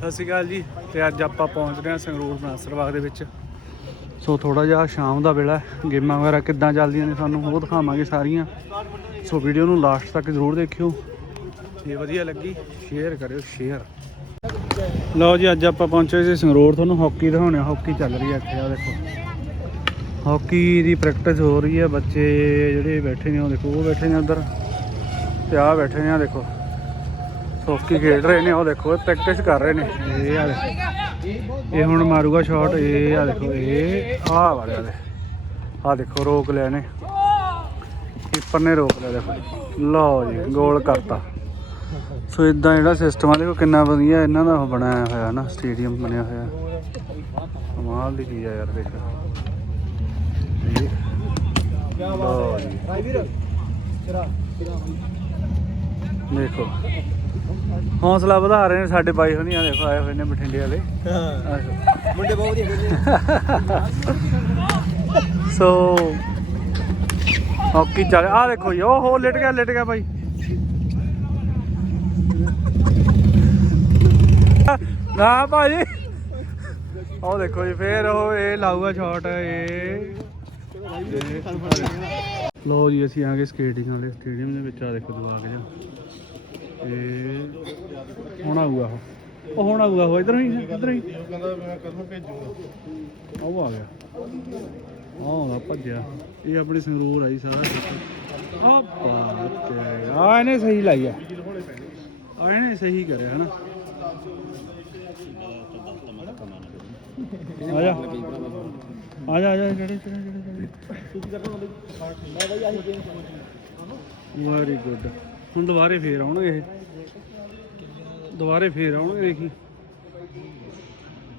ਸਤਿ ਸ਼੍ਰੀ ਅਕਾਲ ਜੀ। ਤੇ ਅੱਜ ਆਪਾਂ ਪਹੁੰਚ ਰਹੇ ਹਾਂ ਸੰਗਰੂਰ ਬਨਾਸਰ ਬਾਗ ਦੇ ਵਿੱਚ। ਸੋ ਥੋੜਾ ਜਿਹਾ ਸ਼ਾਮ ਦਾ ਵੇਲਾ ਗੇਮਾਂ ਵਗੈਰਾ ਕਿੱਦਾਂ ਚੱਲਦੀਆਂ ਨੇ ਤੁਹਾਨੂੰ ਉਹ ਦਿਖਾਵਾਂਗੇ ਸਾਰੀਆਂ। ਸੋ ਵੀਡੀਓ ਨੂੰ ਲਾਸਟ ਤੱਕ ਜ਼ਰੂਰ ਦੇਖਿਓ। ਜੇ ਵਧੀਆ ਲੱਗੀ ਸ਼ੇਅਰ ਕਰਿਓ ਸ਼ੇਅਰ ਲਓ ਜੀ ਅੱਜ ਆਪਾਂ ਪਹੁੰਚੇ ਸੀ ਸੰਗਰੂਰ। ਤੁਹਾਨੂੰ ਹਾਕੀ ਦਿਖਾਉਣੇ ਹਾਕੀ ਚੱਲ ਰਹੀ ਹੈ ਇੱਥੇ ਆ ਦੇਖੋ। ਹਾਕੀ ਦੀ ਪ੍ਰੈਕਟਿਸ ਹੋ ਰਹੀ ਹੈ। ਬੱਚੇ ਜਿਹੜੇ ਬੈਠੇ ਨੇ ਉਹ ਦੇਖੋ ਉਹ ਬੈਠੇ ਨੇ ਉਧਰ। ਤੇ ਆ ਬੈਠੇ ਨੇ ਆ ਦੇਖੋ। ਹਾਕੀ ਖੇਡ ਰਹੇ ਨੇ, ਉਹ ਦੇਖੋ ਪ੍ਰੈਕਟਿਸ ਕਰ ਰਹੇ ਨੇ। ਇਹ ਆ ਇਹ ਹੁਣ ਮਾਰੂਗਾ ਸ਼ਾਟ ਇਹ ਆ ਦੇਖੋ, ਇਹ ਆ ਵਾਲਿਆ ਆ ਦੇਖੋ, ਰੋਕ ਲਿਆ ਨੇ ਕੀਪਰ ਨੇ ਰੋਕ ਲਿਆ, ਦੇਖੋ। ਲਓ ਜੀ ਗੋਲ ਕਰਤਾ। ਸੋ ਇਦਾਂ ਜਿਹੜਾ ਸਿਸਟਮ ਆ, ਦੇਖੋ ਕਿੰਨਾ ਵਧੀਆ ਇਹਨਾਂ ਦਾ ਉਹ ਬਣਾਇਆ ਹੋਇਆ ਨਾ ਸਟੇਡੀਅਮ ਬਣਿਆ ਹੋਇਆ। ਕਮਾਲ ਦੀ ਚੀਜ਼ ਆ ਯਾਰ, ਦੇਖ। ਲਓ ਜੀ। ਦੇਖੋ। ਹੌਸਲਾ ਵਧਾ ਰਹੇ ਨੇ ਸਾਡੇ ਬਾਈ ਹੁਣੀ ਆ ਦੇਖੋ ਆਏ ਹੋਏ ਨੇ ਬਠਿੰਡੇ ਵਾਲੇ। ਮੁੰਡੇ ਬਹੁਤ ਵਧੀਆ ਖੇਡਦੇ ਸੋ ਹਾਕੀ ਚੱਲ ਆ ਦੇਖੋ ਜੀ ਉਹ ਹੋ ਲਿਟ ਗਿਆ ਲਿਟ ਗਿਆ ਭਾਈ ਨਾ ਭਾਈ। ਉਹ ਦੇਖੋ ਜੀ ਫੇਰ ਉਹ ਇਹ ਲਾਊਗਾ ਸ਼ਾਟ ਇਹ। ਲੋ ਜੀ ਅਸੀਂ ਆ ਗਏ ਸਕੇਟਿੰਗ ਵਾਲੇ ਸਟੇਡੀਅਮ ਦੇ ਵਿੱਚ ਆ ਦੇਖੋ ਜਵਾਕ ਜਿਹਾ। ਇਹ ਹੁਣ ਆਊਗਾ ਉਹ। ਉਹ ਹੁਣ ਆਊਗਾ ਉਹ ਇਧਰ ਹੀ ਇਧਰ ਹੀ। ਕਹਿੰਦਾ ਮੈਂ ਕਦੋਂ ਭੇਜੂਗਾ। ਉਹ ਆ ਗਿਆ। ਆਹ ਆਉਂਦਾ ਭੱਜਿਆ। ਇਹ ਆਪਣੀ ਸੰਗਰੂਰ ਆਈ ਸਾਰਾ ਆ ਬਾਤ ਆ ਇਹਨੇ ਸਹੀ ਲਾਈ ਆ। ਆ ਇਹਨੇ ਸਹੀ ਕਰਿਆ ਹਨਾ। ਆ ਜਾ ਆ ਜਾ ਆ ਜਾ ਜਿਹੜੇ ਜਿਹੜੇ। ਵੈਰੀ ਗੁੱਡ ਹੁਣ ਦੁਬਾਰੇ ਫੇਰ ਆਉਣਗੇ ਇਹ। ਦੁਬਾਰੇ ਫੇਰ ਆਉਣਗੇ ਦੇਖੀ।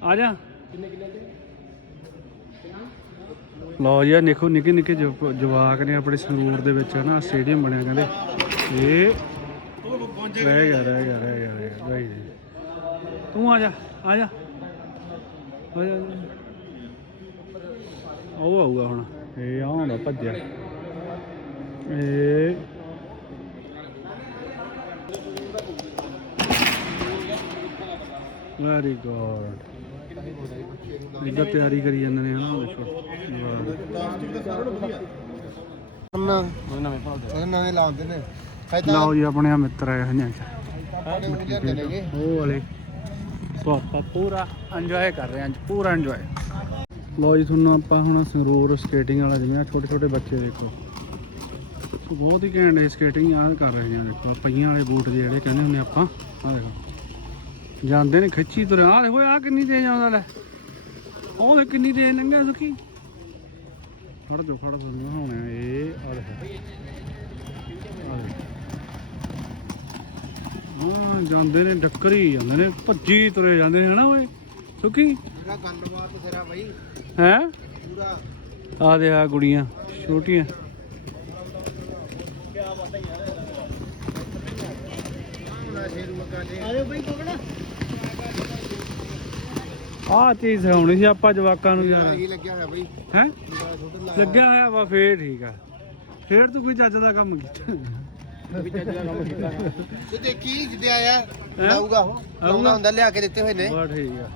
ਆ ਜਾ ਲਓ ਜੀ ਦੇਖੋ ਨਿੱਕੇ ਨਿੱਕੇ ਜਵ- ਜਵਾਕ ਨੇ ਆਪਣੇ ਸੰਗਰੂਰ ਦੇ ਵਿੱਚ ਨਾ ਸਟੇਡੀਅਮ ਬਣਿਆ ਕਹਿੰਦੇ। ਇਹ ਰਹਿ ਗਿਆ ਰਹਿ ਗਿਆ ਰਹਿ ਗਿਆ ਰਹਿ ਗਿਆ ਰਹਿ ਗਿਆ। ਤੂੰ ਆ ਜਾ, ਆ ਜਾ ਉਹ ਆਊਗਾ ਹੁਣ। ਇਹ ਆਉਂਦਾ ਭੱਜਿਆ। ਇਹ ਵੈਰੀ ਗੁੱਡ ਇਹਦਾ ਤਿਆਰੀ ਕਰੀ ਜਾਂਦੇ ਨੇ ਹਨਾ ਦੇਖੋ। ਨਵੇਂ ਲਾਉਂਦੇ ਨੇ। ਲਓ ਜੀ ਆਪਣੇ ਆ ਮਿੱਤਰ ਆਏ ਹੋਏ ਨੇ। ਉਹ ਵਾਲੇ। ਸੋ ਆਪਾਂ ਪੂਰਾ ਇੰਜੋਏ ਕਰ ਰਹੇ ਹਾਂ ਅੱਜ, ਪੂਰਾ ਇੰਜੋਏ ਲਓ ਜੀ, ਤੁਹਾਨੂੰ ਆਪਾਂ ਹੁਣ ਸੰਗਰੂਰ ਸਕੇਟਿੰਗ ਵਾਲਾ ਜਿਹੀਆਂ ਛੋਟੇ ਛੋਟੇ ਬੱਚੇ ਦੇਖੋ। ਸੋ ਬਹੁਤ ਹੀ ਘੈਂਟ ਸਕੇਟਿੰਗ ਆ ਕਰ ਰਹੇ ਨੇ ਦੇਖੋ ਪਈਆਂ ਵਾਲੇ ਬੂਟ ਜਿਹੜੇ ਕਹਿੰਦੇ ਹੁੰਦੇ ਆਪਾਂ ਆ ਦੇਖੋ। ਜਾਂਦੇ ਨੇ ਖਿੱਚੀ ਤੁਰੇ ਆ ਦੇਖੋ ਆ ਕਿੰਨੀ ਤੇਜ਼ ਆਉਂਦਾ ਲੈ। ਉਹ ਦੇ ਕਿੰਨੀ ਤੇਜ਼ ਲੰਘਿਆ ਸੁਖੀ। ਫੜ ਦੋ ਫੜ ਦੋ ਹੋਣਾ ਇਹ ਆ ਦੇਖੋ। ਹਾਂ ਜਾਂਦੇ ਨੇ ਡੱਕਰੀ ਜਾਂਦੇ ਨੇ ਭੱਜੀ ਤੁਰੇ ਜਾਂਦੇ ਨੇ ਹਨਾ ਓਏ? ਸੁਖੀ? ਪੂਰਾ ਗੱਲਬਾਤ ਤੇਰਾ ਬਾਈ। ਹੈ? ਪੂਰਾ। ਆ ਦੇ ਆ ਗੁੜੀਆਂ ਛੋਟੀਆਂ। ਆਹ ਚੀਜ਼ ਸਿਖਾਉਣੀ ਸੀ ਆਪਾਂ ਜਵਾਕਾਂ ਨੂੰ ਯਾਰ। ਇਹ ਲੱਗਿਆ ਹੋਇਆ ਬਾਈ। ਹੈ? ਮੇਰਾ ਲੱਗਿਆ ਹੋਇਆ ਵਾ ਫੇਰ ਠੀਕ ਆ। ਫੇਰ ਤੂੰ ਕੋਈ ਚੱਜ ਦਾ ਕੰਮ ਕੀਤਾ। ਤੂੰ ਦੇਖੀ ਜਿੱਦੇ ਆਇਆ ਲਾਊਗਾ ਉਹ ਲਾਉਂਦਾ ਹੁੰਦਾ ਲਿਆ ਕੇ ਦਿੱਤੇ ਹੋਏ ਨੇ। ਬਾ ਠੀਕ ਆ।